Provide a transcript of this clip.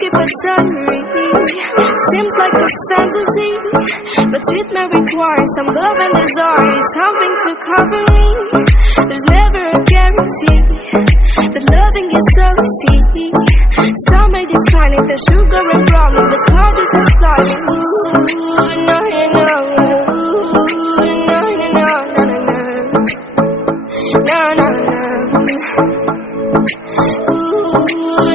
keep us hungry. Seems like a fantasy, but it may require some love and desire, something to cover me. There's never a guarantee that loving is so easy. Some may define it as sugar and rum, but how does this fly? Ooh, no, no, no. Ooh, no, no, no, no, no, no, no, no, no. Ooh.